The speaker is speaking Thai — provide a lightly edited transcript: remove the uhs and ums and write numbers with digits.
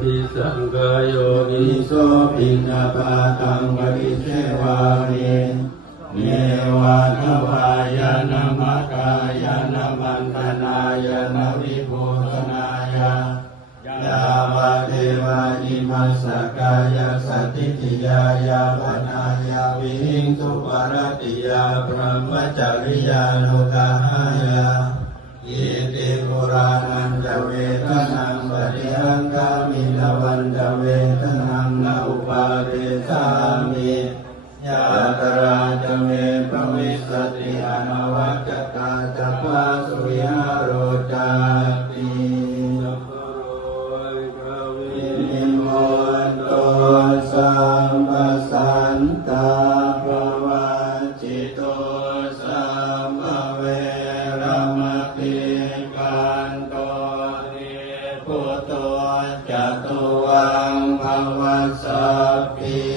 ติสังกายโยนิโสปิณปาตังปฏิเทวามิเนวะทวายานามกายานมันตนายานวิภูตนายายาวะเทวานิมัสสกายสัตติติยายาปนายาวิหิงสุปารติยาพรหมจริยานุกาหายาอิติปุรานันจะเวทนังปฏิหังกามินวันจะเวทนังนาอุปาเดสามิยาตราจะเมปวิสติอนวัจตาจัปาสุยาโรจาตินิมนโตสัมปสันตาภวะจิตโตสัมภเวรมติกันโตนิพุตโตจตุวังภวสัพพิ